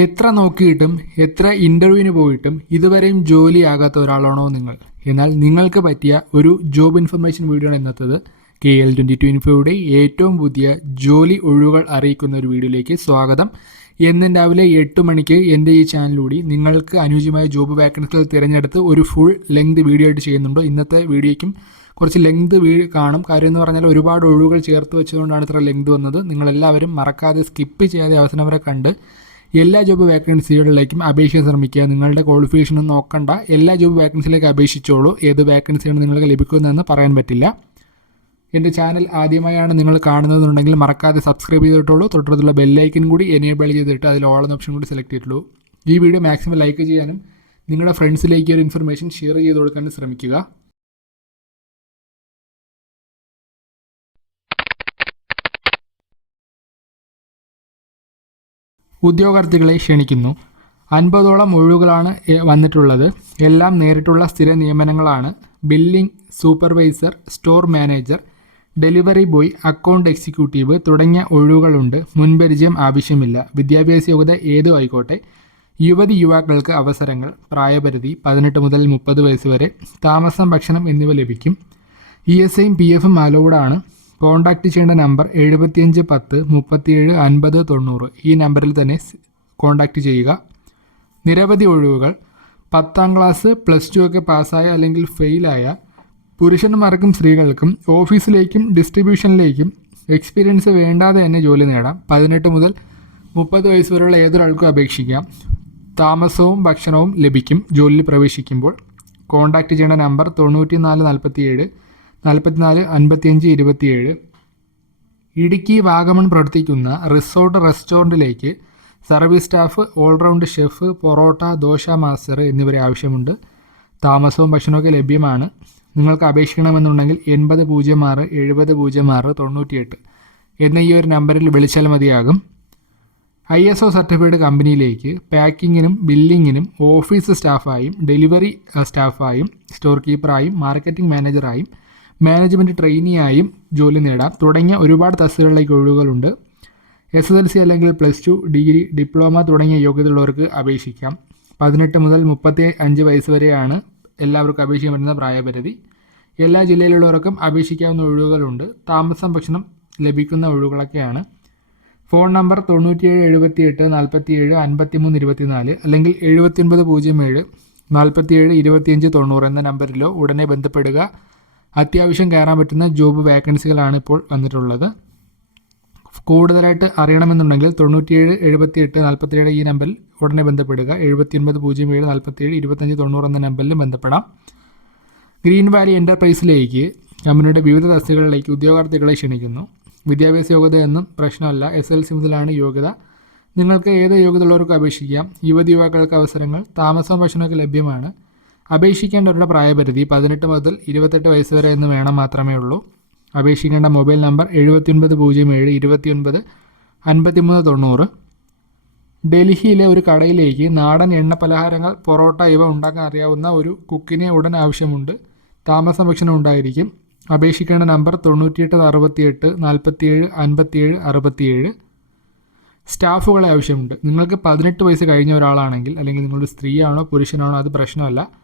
എത്ര നോക്കിയിട്ടും എത്ര ഇന്റർവ്യൂവിന് പോയിട്ടും ഇതുവരെയും ജോലിയാകാത്ത ഒരാളാണോ നിങ്ങൾ. എന്നാൽ നിങ്ങൾക്ക് പറ്റിയ ഒരു ജോബ് ഇൻഫർമേഷൻ വീഡിയോ ആണ് ഇന്നത്തത്. കെ എൽ ട്വന്റി ട്വന്റി ഫൈവയുടെ ഏറ്റവും പുതിയ ജോലി ഒഴിവുകൾ അറിയിക്കുന്ന ഒരു വീഡിയോയിലേക്ക് സ്വാഗതം. എന്നും രാവിലെ എട്ട് മണിക്ക് എന്റെ ഈ ചാനലിലൂടെ നിങ്ങൾക്ക് അനുയോജ്യമായ ജോബ് വാക്കൻസികൾ തിരഞ്ഞെടുത്ത് ഒരു ഫുൾ ലെങ്ത് വീഡിയോ ആയിട്ട് ചെയ്യുന്നുണ്ട്. ഇന്നത്തെ വീഡിയോയ്ക്കും കുറച്ച് ലെങ്ത് വീ കാണും. കാര്യം എന്ന് പറഞ്ഞാൽ ഒരുപാട് ഒഴിവുകൾ ചേർത്ത് വെച്ചതുകൊണ്ടാണ് ഇത്ര ലെങ്ത് വന്നത്. നിങ്ങളെല്ലാവരും മറക്കാതെ സ്കിപ്പ് ചെയ്യാതെ അവസാനം വരെ കണ്ട് എല്ലാ ജോബ് വേക്കൻസികളിലേക്കും അപേക്ഷിക്കാൻ ശ്രമിക്കുക. നിങ്ങളുടെ ക്വാളിഫിക്കേഷനും നോക്കണ്ട. എല്ലാ ജോബ് വേക്കൻസിയിലേക്ക് അപേക്ഷിച്ചോളൂ. ഏത് വേക്കൻസിയാണ് നിങ്ങൾക്ക് ലഭിക്കുന്നതെന്ന് പറയാൻ പറ്റില്ല. എന്റെ ചാനൽ ആദ്യമായാണ് നിങ്ങൾ കാണുന്നതെന്നുണ്ടെങ്കിൽ മറക്കാതെ സബ്സ്ക്രൈബ് ചെയ്തിട്ടുള്ളൂ. തൊട്ടടുത്തുള്ള ബെല്ലൈക്കൻ കൂടി എനേബിൾ ചെയ്തിട്ട് അതിൽ ഓൾ എന്ന ഓപ്ഷൻ കൂടി സെലക്ട് ചെയ്തിട്ടുള്ളൂ. ഈ വീഡിയോ മാക്സിമം ലൈക്ക് ചെയ്യാനും നിങ്ങളുടെ ഫ്രണ്ട്സിലേക്ക് ഒരു ഇൻഫർമേഷൻ ഷെയർ ചെയ്ത് കൊടുക്കാനും ശ്രമിക്കുക. ഉദ്യോഗാർത്ഥികളെ ക്ഷണിക്കുന്നു. അൻപതോളം ഒഴിവുകളാണ് വന്നിട്ടുള്ളത്. എല്ലാം നേരിട്ടുള്ള സ്ഥിര നിയമനങ്ങളാണ്. Billing supervisor store manager delivery boy account executive തുടങ്ങിയ ഒഴിവുകളുണ്ട്. മുൻപരിചയം ആവശ്യമില്ല. വിദ്യാഭ്യാസ യോഗ്യത ഏതും ആയിക്കോട്ടെ. യുവതി യുവാക്കൾക്ക് അവസരങ്ങൾ പ്രായപരിധി പതിനെട്ട് മുതൽ മുപ്പത് വയസ്സ് വരെ താമസം ഭക്ഷണം എന്നിവ ലഭിക്കും. ഇ എസ് ഐയും പി എഫും അലൗഡാണ്. കോൺടാക്റ്റ് ചെയ്യേണ്ട നമ്പർ എഴുപത്തിയഞ്ച് പത്ത് മുപ്പത്തിയേഴ് അൻപത് തൊണ്ണൂറ്. ഈ നമ്പറിൽ തന്നെ കോൺടാക്റ്റ് ചെയ്യുക. നിരവധി ഒഴിവുകൾ. പത്താം ക്ലാസ് പ്ലസ് ടു ഒക്കെ പാസ്സായ അല്ലെങ്കിൽ ഫെയിലായ പുരുഷന്മാർക്കും സ്ത്രീകൾക്കും ഓഫീസിലേക്കും ഡിസ്ട്രിബ്യൂഷനിലേക്കും എക്സ്പീരിയൻസ് വേണ്ടാതെ തന്നെ ജോലി നേടാം. പതിനെട്ട് മുതൽ മുപ്പത് വയസ്സ് വരെയുള്ള ഏതൊരാൾക്കും അപേക്ഷിക്കാം. താമസവും ഭക്ഷണവും ലഭിക്കും. ജോലിയിൽ പ്രവേശിക്കുമ്പോൾ കോൺടാക്റ്റ് ചെയ്യേണ്ട നമ്പർ തൊണ്ണൂറ്റി നാല് നാൽപ്പത്തിയേഴ് നാൽപ്പത്തിനാല് അൻപത്തിയഞ്ച് ഇരുപത്തിയേഴ്. ഇടുക്കി വാഗമൺ പ്രവർത്തിക്കുന്ന resort റെസ്റ്റോറന്റിലേക്ക് service staff all round chef parotta dosa master എന്നിവരെ ആവശ്യമുണ്ട്. താമസവും ഭക്ഷണമൊക്കെ ലഭ്യമാണ്. നിങ്ങൾക്ക് അപേക്ഷിക്കണമെന്നുണ്ടെങ്കിൽ എൺപത് പൂജ്യം ആറ് എഴുപത് പൂജ്യം ആറ് തൊണ്ണൂറ്റിയെട്ട് എന്ന ഈ ഒരു നമ്പറിൽ വിളിച്ചാൽ മതിയാകും. ഐ എസ് ഒ സർട്ടിഫൈഡ് കമ്പനിയിലേക്ക് പാക്കിങ്ങിനും ബില്ലിങ്ങിനും ഓഫീസ് സ്റ്റാഫായും ഡെലിവറി സ്റ്റാഫായും സ്റ്റോർ കീപ്പറായും മാർക്കറ്റിംഗ് മാനേജറായും മാനേജ്മെന്റ് ട്രെയിനിയായും ജോലി നേടാം. തുടങ്ങിയ ഒരുപാട് തസ്തികളിലേക്ക് ഒഴിവുകളുണ്ട്. എസ് എസ് എൽ സി അല്ലെങ്കിൽ പ്ലസ് ടു ഡിഗ്രി ഡിപ്ലോമ തുടങ്ങിയ യോഗ്യതയുള്ളവർക്ക് അപേക്ഷിക്കാം. പതിനെട്ട് മുതൽ മുപ്പത്തി അഞ്ച് വയസ്സ് വരെയാണ് എല്ലാവർക്കും അപേക്ഷിക്കാൻ പറ്റുന്ന പ്രായപരിധി. എല്ലാ ജില്ലയിലുള്ളവർക്കും അപേക്ഷിക്കാവുന്ന ഒഴിവുകളുണ്ട്. താമസം ഭക്ഷണം ലഭിക്കുന്ന ഒഴിവുകളൊക്കെയാണ്. ഫോൺ നമ്പർ തൊണ്ണൂറ്റിയേഴ് എഴുപത്തിയെട്ട് നാൽപ്പത്തിയേഴ് അൻപത്തിമൂന്ന് ഇരുപത്തിനാല് അല്ലെങ്കിൽ എഴുപത്തിയൊൻപത് പൂജ്യം ഏഴ് നാൽപ്പത്തിയേഴ് ഇരുപത്തിയഞ്ച് തൊണ്ണൂറ് എന്ന നമ്പറിലോ ഉടനെ ബന്ധപ്പെടുക. അത്യാവശ്യം കയറാൻ പറ്റുന്ന ജോബ് വേക്കൻസികളാണ് ഇപ്പോൾ വന്നിട്ടുള്ളത്. കൂടുതലായിട്ട് അറിയണമെന്നുണ്ടെങ്കിൽ തൊണ്ണൂറ്റിയേഴ് എഴുപത്തി എഴുപത്തിയെട്ട് നാൽപ്പത്തിയേഴ് ഈ നമ്പറിൽ ഉടനെ ബന്ധപ്പെടുക. എഴുപത്തി ഒൻപത് പൂജ്യം ഏഴ് നാൽപ്പത്തിയേഴ് ഇരുപത്തഞ്ച് തൊണ്ണൂറ് എന്ന നമ്പറിലും ബന്ധപ്പെടാം. ഗ്രീൻ വാലി എന്റർപ്രൈസിലേക്ക് കമ്പനിയുടെ വിവിധ തസ്തികളിലേക്ക് ഉദ്യോഗാർത്ഥികളെ ക്ഷണിക്കുന്നു. വിദ്യാഭ്യാസ യോഗ്യത എന്നും പ്രശ്നമല്ല. എസ് എൽ സി മുതലാണ് യോഗ്യത. നിങ്ങൾക്ക് ഏത് യോഗ്യത ഉള്ളവർക്ക് അപേക്ഷിക്കാം? യുവതി യുവാക്കൾക്ക് അവസരങ്ങൾ താമസവും ഭക്ഷണമൊക്കെ ലഭ്യമാണ്. അപേക്ഷിക്കേണ്ടവരുടെ പ്രായപരിധി പതിനെട്ട് മുതൽ ഇരുപത്തെട്ട് വയസ്സ് വരെ എന്ന് വേണം മാത്രമേ ഉള്ളൂ. അപേക്ഷിക്കേണ്ട മൊബൈൽ നമ്പർ എഴുപത്തിയൊൻപത് പൂജ്യം ഏഴ് ഇരുപത്തിയൊൻപത് അൻപത്തിമൂന്ന് തൊണ്ണൂറ്. ഡൽഹിയിലെ ഒരു കടയിലേക്ക് നാടൻ എണ്ണ പലഹാരങ്ങൾ പൊറോട്ട ഇവ ഉണ്ടാക്കാൻ അറിയാവുന്ന ഒരു കുക്കിനെ ഉടൻ ആവശ്യമുണ്ട്. താമസം ഭക്ഷണം ഉണ്ടായിരിക്കും. അപേക്ഷിക്കേണ്ട നമ്പർ തൊണ്ണൂറ്റിയെട്ട് അറുപത്തിയെട്ട് നാൽപ്പത്തിയേഴ് അൻപത്തിയേഴ് അറുപത്തിയേഴ്. സ്റ്റാഫുകളെ ആവശ്യമുണ്ട്. നിങ്ങൾക്ക് പതിനെട്ട് വയസ്സ് കഴിഞ്ഞ ഒരാളാണെങ്കിൽ അല്ലെങ്കിൽ നിങ്ങളൊരു സ്ത്രീയാണോ പുരുഷനാണോ അത് പ്രശ്നമല്ല.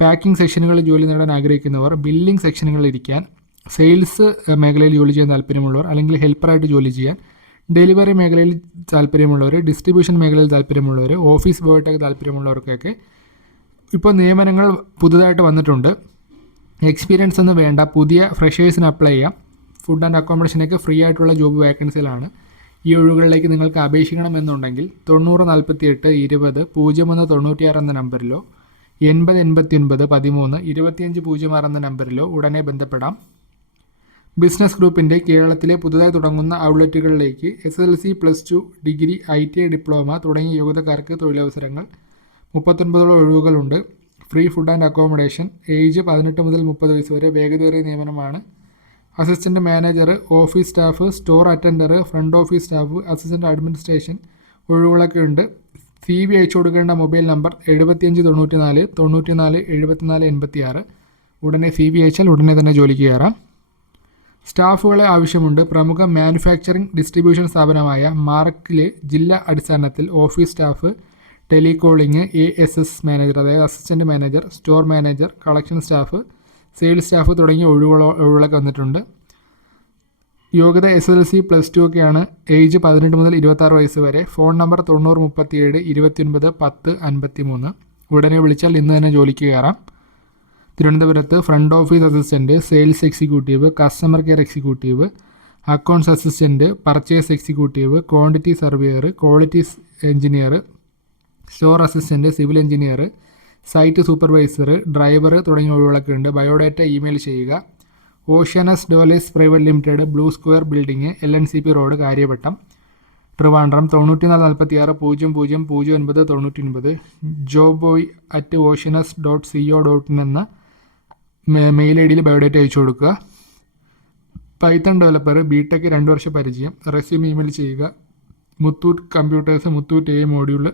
പാക്കിംഗ് സെക്ഷനുകളിൽ ജോലി നേടാൻ ആഗ്രഹിക്കുന്നവർ ബില്ലിംഗ് സെക്ഷനുകളിൽ ഇരിക്കാൻ സെയിൽസ് മേഖലയിൽ ജോലി ചെയ്യാൻ താല്പര്യമുള്ളവർ അല്ലെങ്കിൽ ഹെൽപ്പറായിട്ട് ജോലി ചെയ്യാൻ ഡെലിവറി മേഖലയിൽ താല്പര്യമുള്ളവർ ഡിസ്ട്രിബ്യൂഷൻ മേഖലയിൽ താല്പര്യമുള്ളവർ ഓഫീസ് ബോയിട്ടൊക്കെ താല്പര്യമുള്ളവർക്കൊക്കെ ഇപ്പോൾ നിയമനങ്ങൾ പുതുതായിട്ട് വന്നിട്ടുണ്ട്. എക്സ്പീരിയൻസ് ഒന്നും വേണ്ട. പുതിയ ഫ്രഷേഴ്സിന് അപ്ലൈ ചെയ്യാം. ഫുഡ് ആൻഡ് അക്കോമഡേഷനൊക്കെ ഫ്രീ ആയിട്ടുള്ള ജോബ് വേക്കൻസികളാണ് ഈ ഒഴിവുകളിലേക്ക് നിങ്ങൾക്ക് അപേക്ഷിക്കണമെന്നുണ്ടെങ്കിൽ തൊണ്ണൂറ് നാൽപ്പത്തി എട്ട് ഇരുപത് പൂജ്യം ഒന്ന് തൊണ്ണൂറ്റിയാറ് എന്ന നമ്പറിലോ എൺപത് എൺപത്തി ഒൻപത് പതിമൂന്ന് ഇരുപത്തിയഞ്ച് പൂജ്യം ആറ് എന്ന നമ്പറിലോ ഉടനെ ബന്ധപ്പെടാം. ബിസിനസ് ഗ്രൂപ്പിന്റെ കേരളത്തിലെ പുതുതായി തുടങ്ങുന്ന ഔട്ട്ലെറ്റുകളിലേക്ക് S L C plus two degree I T I diploma തുടങ്ങിയ യോഗ്യതക്കാർക്ക് തൊഴിലവസരങ്ങൾ മുപ്പത്തൊൻപതോളം ഒഴിവുകളുണ്ട്. Free food and accommodation age പതിനെട്ട് മുതൽ മുപ്പത് വയസ്സ് വരെ വേഗതയേറിയ നിയമനമാണ്. Assistant manager office staff store attender front office staff assistant administration ഒഴിവുകളൊക്കെ ഉണ്ട് സി വി അയച്ചു കൊടുക്കേണ്ട മൊബൈൽ നമ്പർ എഴുപത്തിയഞ്ച് തൊണ്ണൂറ്റി നാല് തൊണ്ണൂറ്റി നാല് എഴുപത്തിനാല് എൺപത്തി ആറ് ഉടനെ സി വി അയച്ചാൽ ഉടനെ തന്നെ ജോലിക്ക് കയറാം. സ്റ്റാഫുകളെ ആവശ്യമുണ്ട്. പ്രമുഖ മാനുഫാക്ചറിംഗ് ഡിസ്ട്രിബ്യൂഷൻ സ്ഥാപനമായ മാർക്കിലെ ജില്ലാ അടിസ്ഥാനത്തിൽ office staff telecalling A S S manager അതായത് assistant manager store manager collection staff sales staff തുടങ്ങിയ ഒഴിവുകളോ ഒഴിവുകളൊക്കെ വന്നിട്ടുണ്ട്. യോഗ്യത S L C plus two ഒക്കെയാണ് ഏജ് പതിനെട്ട് മുതൽ ഇരുപത്താറ് വയസ്സ് വരെ. ഫോൺ നമ്പർ തൊണ്ണൂറ് മുപ്പത്തിയേഴ് ഇരുപത്തിയൊൻപത് പത്ത് അൻപത്തി മൂന്ന് ഉടനെ വിളിച്ചാൽ ഇന്ന് തന്നെ ജോലിക്ക് കയറാം. തിരുവനന്തപുരത്ത് front office assistant sales executive customer care executive accounts assistant purchase executive quantity surveyor quality engineer store assistant civil engineer site supervisor driver തുടങ്ങിയ ഒഴിവുകളൊക്കെ ഉണ്ട് ബയോഡാറ്റ ഇമെയിൽ ചെയ്യുക. Oceanus ഡോലേസ് private limited blue square building L N C P road Kariavattom. Trivandrum തൊണ്ണൂറ്റിനാല് നാൽപ്പത്തി ആറ് പൂജ്യം പൂജ്യം പൂജ്യം ഒൻപത് തൊണ്ണൂറ്റി ഒൻപത് Joboy at Oceanus dot C O dot in എന്ന മെയിൽ ഐ ഡിയിൽ ബയോഡേറ്റ അയച്ചു കൊടുക്കുക. പൈത്തൺ ഡെവലപ്പർ ബിടെക് രണ്ട് വർഷ പരിചയം. റെസ്യൂം ഇമെയിൽ ചെയ്യുക. Muthoot computers Muthoot A module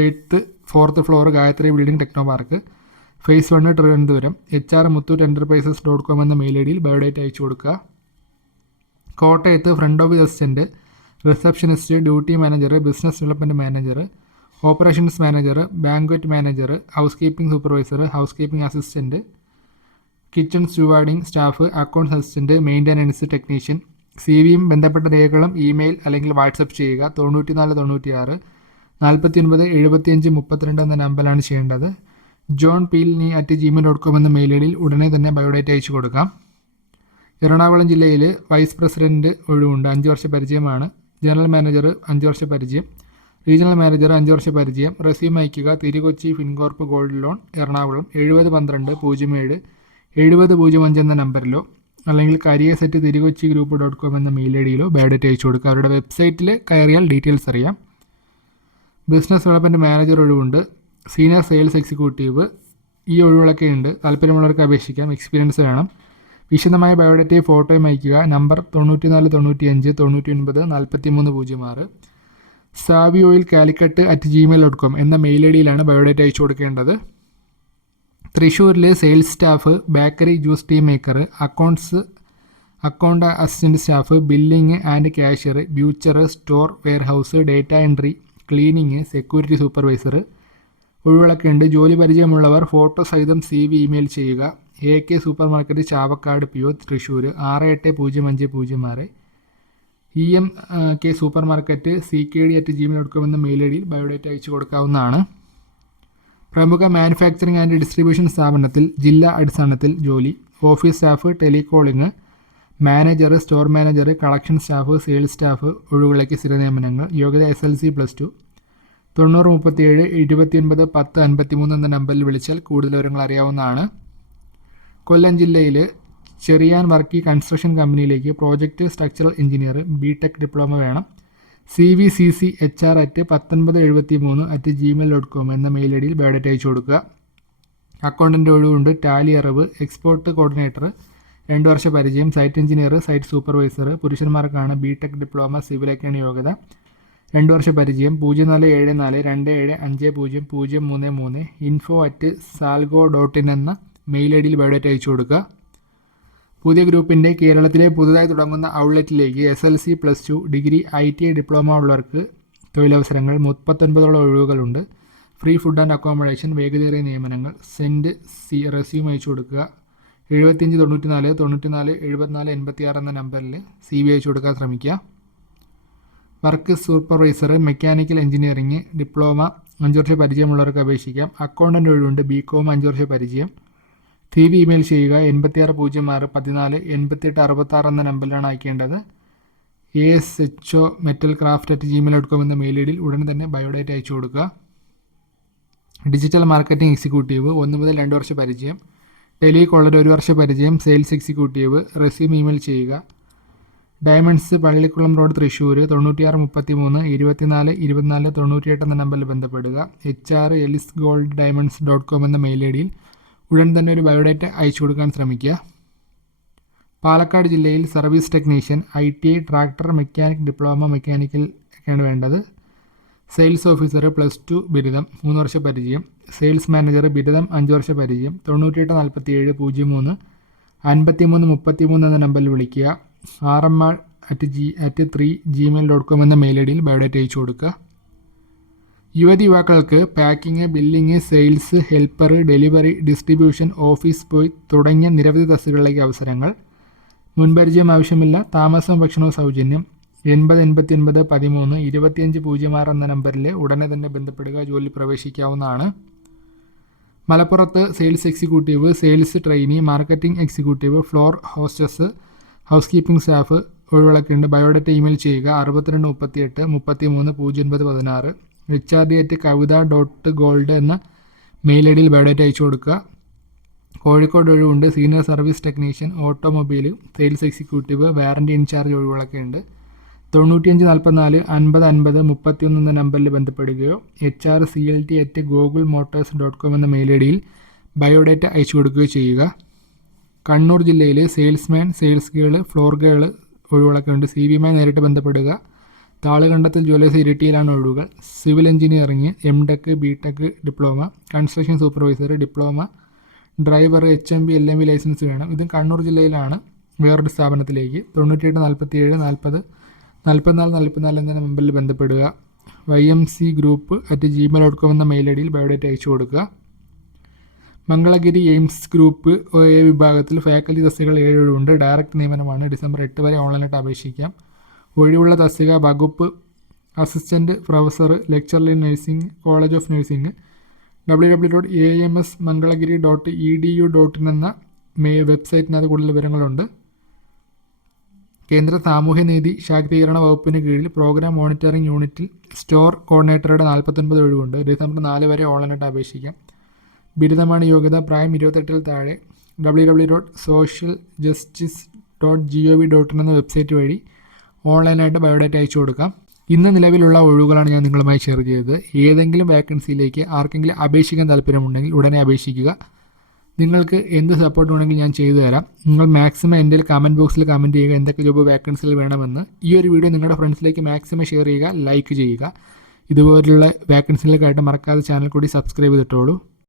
eighth fourth floor Gayathri building technopark phase one Thiruvananthapuram. H R Muthoot enterprises dot com എന്ന mail I ഡിയിൽ ബയോഡേറ്റ് അയച്ചു കൊടുക്കുക. കോട്ടയത്ത് front office assistant receptionist duty manager business development manager operations manager banquet manager housekeeping supervisor housekeeping assistant kitchen stewarding staff accounts assistant maintenance technician C വിയും ബന്ധപ്പെട്ട രേഖകളും email അല്ലെങ്കിൽ WhatsApp ചെയ്യുക. തൊണ്ണൂറ്റിനാല് തൊണ്ണൂറ്റിയാറ് നാൽപ്പത്തി ഒൻപത് എഴുപത്തിയഞ്ച് മുപ്പത്തിരണ്ട് എന്ന നമ്പറിലാണ് ചെയ്യേണ്ടത്. ജോൺ പീൽനി അറ്റ് ജിമെയിൽ ഡോട്ട് കോം എന്ന മെയിൽ ഐ ഡിയിൽ ഉടനെ തന്നെ ബയോഡേറ്റ അയച്ചു കൊടുക്കാം. എറണാകുളം ജില്ലയിൽ വൈസ് പ്രസിഡന്റ് ഒഴിവുണ്ട്. അഞ്ച് വർഷ പരിചയമാണ്. ജനറൽ മാനേജർ അഞ്ച് വർഷ പരിചയം. റീജിയണൽ മാനേജർ അഞ്ച് വർഷ പരിചയം. റെസ്യൂം അയക്കുക Thirukochi Fincorp gold loan Ernakulam എഴുപത് പന്ത്രണ്ട് പൂജ്യം ഏഴ് എഴുപത് പൂജ്യം അഞ്ച് എന്ന നമ്പറിലോ അല്ലെങ്കിൽ career set Thirukochi group dot com എന്ന മെയിൽ ഐ ഡിയിലോ ബയോഡേറ്റ അയച്ചു കൊടുക്കുക. അവരുടെ വെബ്സൈറ്റിൽ കയറിയാൽ ഡീറ്റെയിൽസ് അറിയാം. ബിസിനസ് ഡെവലപ്മെന്റ് മാനേജർ ഒഴിവുണ്ട്. സീനിയർ സെയിൽസ് എക്സിക്യൂട്ടീവ് ഈ ഒഴിവുകളൊക്കെ ഉണ്ട്. താല്പര്യമുള്ളവർക്ക് അപേക്ഷിക്കാം. എക്സ്പീരിയൻസ് വേണം. വിശദമായ ബയോഡേറ്റയും ഫോട്ടോയും അയയ്ക്കുക. നമ്പർ തൊണ്ണൂറ്റി നാല് തൊണ്ണൂറ്റി അഞ്ച് തൊണ്ണൂറ്റി ഒൻപത് നാൽപ്പത്തി മൂന്ന് പൂജ്യം ആറ് Savi oil Calicut at Gmail dot com എന്ന മെയിൽ ഐ ഡിയിലാണ് ബയോഡേറ്റ അയച്ചു കൊടുക്കേണ്ടത്. തൃശ്ശൂരിലെ sales staff bakery juice tea maker accounts account assistant staff billing and cashier butcher store warehouse data entry cleaning security supervisor ഒഴിവുകളൊക്കെ ഉണ്ട് ജോലി പരിചയമുള്ളവർ photo സഹിതം C V email ചെയ്യുക. A K supermarket Chavakkad P O Thrissur ആറ് എട്ട് പൂജ്യം അഞ്ച് പൂജ്യം ആറ്. E M K supermarket C K D at Gmail dot com എന്ന മെയിൽ ഐ ഡിയിൽ ബയോഡേറ്റ അയച്ചു കൊടുക്കാവുന്നതാണ്. പ്രമുഖ മാനുഫാക്ചറിംഗ് ആൻഡ് ഡിസ്ട്രിബ്യൂഷൻ സ്ഥാപനത്തിൽ ജില്ലാ അടിസ്ഥാനത്തിൽ ജോലി. Office staff telecalling manager store manager collection staff sales staff ഒഴിവുകളിലേക്ക് സ്ഥിര നിയമനങ്ങൾ യോഗ്യത S L C plus two തൊണ്ണൂറ് മുപ്പത്തിയേഴ് ഇരുപത്തിയൊൻപത് പത്ത് അൻപത്തി മൂന്ന് എന്ന നമ്പറിൽ വിളിച്ചാൽ കൂടുതൽ വിവരങ്ങൾ അറിയാവുന്നതാണ്. കൊല്ലം ജില്ലയിൽ ചെറിയാൻ വർക്കി കൺസ്ട്രക്ഷൻ കമ്പനിയിലേക്ക് project structural engineer B tech diploma വേണം. C V C C H R at പത്തൊൻപത് എഴുപത്തി മൂന്ന് അറ്റ് ജിമെയിൽ ഡോട്ട് കോം എന്ന മെയിൽ ഐ ഡിയിൽ ബയോഡേറ്റ അയച്ചു കൊടുക്കുക. അക്കൗണ്ടന്റ് ഒഴിവുണ്ട് ടാലി അറിവ് എക്സ്പോർട്ട് കോർഡിനേറ്റർ രണ്ട് വർഷ പരിചയം സൈറ്റ് എഞ്ചിനീയർ സൈറ്റ് സൂപ്പർവൈസർ പുരുഷന്മാർക്കാണ് ബി ടെക് ഡിപ്ലോമ സിവിലേക്കാണ് യോഗ്യത. രണ്ട് വർഷ പരിചയം. പൂജ്യം നാല് ഏഴ് നാല് രണ്ട് ഏഴ് അഞ്ച് പൂജ്യം പൂജ്യം മൂന്ന് മൂന്ന്. Info at Salgo dot in എന്ന മെയിൽ ഐ ഡിയിൽ ബയോഡേറ്റ അയച്ചു കൊടുക്കുക. പുതിയ ഗ്രൂപ്പിന്റെ കേരളത്തിലെ പുതുതായി തുടങ്ങുന്ന ഔട്ട്ലെറ്റിലേക്ക് S L C plus two degree I T diploma ഉള്ളവർക്ക് തൊഴിലവസരങ്ങൾ മുപ്പത്തൊൻപതോളം ഒഴിവുകളുണ്ട്. ഫ്രീ ഫുഡ് ആൻഡ് അക്കോമഡേഷൻ വേഗതയേറിയ നിയമനങ്ങൾ സെൻഡ് സി റെസ്യൂം അയച്ചു കൊടുക്കുക. എഴുപത്തിയഞ്ച് തൊണ്ണൂറ്റി നാല് തൊണ്ണൂറ്റി നാല് എഴുപത്തിനാല് എൺപത്തിയാറ് എന്ന നമ്പറിൽ സി വി അയച്ചു കൊടുക്കാൻ ശ്രമിക്കുക. Work supervisor mechanical engineering diploma അഞ്ച് വർഷ പരിചയമുള്ളവർക്ക് അപേക്ഷിക്കാം. അക്കൗണ്ടന്റ് ഒഴിവുണ്ട് ബി കോം അഞ്ച് വർഷ പരിചയം. ടി വി ഇമെയിൽ ചെയ്യുക എൺപത്തിയാറ് പൂജ്യം ആറ് പതിനാല് എൺപത്തിയെട്ട് അറുപത്താറ് എന്ന നമ്പറിലാണ് അയക്കേണ്ടത്. A S H O metal craft at Gmail dot com എന്ന മെയിൽ ഐഡിയിൽ ഡിയിൽ ഉടൻ തന്നെ ബയോഡേറ്റ അയച്ചു കൊടുക്കുക. ഡിജിറ്റൽ മാർക്കറ്റിംഗ് എക്സിക്യൂട്ടീവ് ഒന്ന് മുതൽ രണ്ട് വർഷ പരിചയം. ടെലികോളർ ഒരു വർഷ പരിചയം. സെയിൽസ് എക്സിക്യൂട്ടീവ് റെസ്യൂം ഇമെയിൽ ചെയ്യുക. ഡയമണ്ട്സ് പള്ളിക്കുളം റോഡ് തൃശ്ശൂർ തൊണ്ണൂറ്റിയാറ് മുപ്പത്തി മൂന്ന് ഇരുപത്തിനാല് ഇരുപത്തിനാല് തൊണ്ണൂറ്റിയെട്ട് എന്ന നമ്പറിൽ ബന്ധപ്പെടുക. H R Elis gold diamonds dot com എന്ന മെയിൽ ഐ ഡിയിൽ ഉടൻ തന്നെ ഒരു ബയോഡേറ്റ അയച്ചു കൊടുക്കാൻ ശ്രമിക്കുക. പാലക്കാട് ജില്ലയിൽ service technician I T I tractor mechanic diploma mechanical ഒക്കെയാണ് വേണ്ടത്. സെയിൽസ് ഓഫീസർ പ്ലസ് ടു ബിരുദം മൂന്ന് വർഷ പരിചയം. സെയിൽസ് മാനേജർ ബിരുദം അഞ്ച് വർഷ പരിചയം. തൊണ്ണൂറ്റിയെട്ട് നാൽപ്പത്തി ഏഴ് പൂജ്യം മൂന്ന് അൻപത്തി മൂന്ന് മുപ്പത്തി മൂന്ന് എന്ന നമ്പറിൽ വിളിക്കുക. R M R at G at three Gmail dot com എന്ന മെയിൽ ഐഡിയിൽ ഡിയിൽ ബയോഡേറ്റ അയച്ചു കൊടുക്കുക. യുവതി യുവാക്കൾക്ക് packing billing sales helper delivery distribution office boy തുടങ്ങിയ നിരവധി തസ്തികളിലേക്ക് അവസരങ്ങൾ. മുൻപരിചയം ആവശ്യമില്ല. താമസവും ഭക്ഷണവും സൗജന്യം. എൺപത് എൺപത്തി ഒൻപത് പതിമൂന്ന് ഇരുപത്തിയഞ്ച് പൂജ്യം ആറ് എന്ന നമ്പറിൽ ഉടനെ തന്നെ ബന്ധപ്പെടുക ജോലി പ്രവേശിക്കാവുന്നതാണ്. മലപ്പുറത്ത് sales executive sales trainee marketing executive floor hostess housekeeping staff ഒഴിവിളക്കുണ്ട്. Biodata email ചെയ്യുക. അറുപത്തിരണ്ട് മുപ്പത്തി എട്ട് മുപ്പത്തി മൂന്ന് പൂജ്യം ഒൻപത് പതിനാറ്. Richardy at Kavitha dot gold എന്ന മെയിൽ ഐ ഡിയിൽ ബയോഡേറ്റ അയച്ചു കൊടുക്കുക. കോഴിക്കോട് ഒഴിവുണ്ട്. Senior service technician automobile sales executive warranty in charge ഒഴിവുകളൊക്കെ ഉണ്ട് തൊണ്ണൂറ്റിയഞ്ച് നാൽപ്പത്തിനാല് അൻപത് അൻപത് മുപ്പത്തിയൊന്ന് എന്ന നമ്പറിൽ ബന്ധപ്പെടുകയോ H R C L T at Google motors dot com എന്ന മെയിൽ ഐ ഡിയിൽ ബയോഡേറ്റ അയച്ചു കൊടുക്കുകയോ ചെയ്യുക. കണ്ണൂർ ജില്ലയിൽ salesman sales girl floor girl ഒഴിവുകളൊക്കെ ഉണ്ട്. സി വിയുമായി നേരിട്ട് ബന്ധപ്പെടുക. താളുകണ്ടത്തിൽ ജ്വല്ലേഴ്സ് ഇരിട്ടിയിലാണ് ഒഴിവുകൾ. Civil engineering M tech B tech diploma construction supervisor diploma driver H M B L M B licence വേണം. ഇത് കണ്ണൂർ ജില്ലയിലാണ് വേറൊരു സ്ഥാപനത്തിലേക്ക്. തൊണ്ണൂറ്റിയെട്ട് നാൽപ്പത്തി ഏഴ് നാൽപ്പത് നാൽപ്പത്തിനാല് നാൽപ്പത്തിനാല് എന്ന നമ്പറിൽ ബന്ധപ്പെടുക. Y M C group at Gmail dot com എന്ന മെയിൽ ഐ ഡിയിൽ ബയോഡേറ്റ അയച്ചു കൊടുക്കുക. മംഗളഗിരി എയിംസ് ഗ്രൂപ്പ് എ വിഭാഗത്തിൽ ഫാക്കൽറ്റി തസ്തികകൾ ഏഴ് ഒഴിവുണ്ട് ഡയറക്റ്റ് നിയമനമാണ് ഡിസംബർ എട്ട് വരെ ഓൺലൈനായിട്ട് അപേക്ഷിക്കാം. ഒഴിവുള്ള തസ്തിക വകുപ്പ് assistant professor lecturer in nursing college of nursing. W W dot A M S Mangalagiri dot E D U dot in എന്ന മേ വെബ്സൈറ്റിനകത്ത് കൂടുതൽ വിവരങ്ങളുണ്ട്. കേന്ദ്ര സാമൂഹ്യനീതി ശാക്തീകരണ വകുപ്പിന് കീഴിൽ പ്രോഗ്രാം മോണിറ്ററിംഗ് യൂണിറ്റിൽ സ്റ്റോർ കോർഡിനേറ്ററുടെ നാൽപ്പത്തൊൻപത് ഒഴിവുണ്ട്. ഡിസംബർ നാല് വരെ ഓൺലൈനായിട്ട് അപേക്ഷിക്കാം. ബിരുദമാണ് യോഗ്യത പ്രായം ഇരുപത്തെട്ടിൽ താഴെ. W W dot social justice dot G O V dot in എന്ന വെബ്സൈറ്റ് വഴി ഓൺലൈനായിട്ട് ബയോഡാറ്റ അയച്ചു കൊടുക്കാം. ഇന്ന് നിലവിലുള്ള ഒഴിവുകളാണ് ഞാൻ നിങ്ങളുമായി ഷെയർ ചെയ്തത്. ഏതെങ്കിലും വേക്കൻസിയിലേക്ക് ആർക്കെങ്കിലും അപേക്ഷിക്കാൻ താല്പര്യമുണ്ടെങ്കിൽ ഉടനെ അപേക്ഷിക്കുക. നിങ്ങൾക്ക് എന്ത് സപ്പോർട്ട് വേണമെങ്കിൽ ഞാൻ ചെയ്തു തരാം. നിങ്ങൾ മാക്സിമം എന്റെ കമന്റ് ബോക്സിൽ കമന്റ് ചെയ്യുക എന്തൊക്കെ ജോബ് വേക്കൻസികൾ വേണമെന്ന്. ഈ ഒരു വീഡിയോ നിങ്ങളുടെ ഫ്രണ്ട്സിലേക്ക് മാക്സിമം ഷെയർ ചെയ്യുക ലൈക്ക് ചെയ്യുക. ഇതുപോലുള്ള വേക്കൻസികൾക്കായിട്ട് മറക്കാതെ ചാനൽ കൂടി സബ്സ്ക്രൈബ് ചെയ്തിട്ടോളൂ.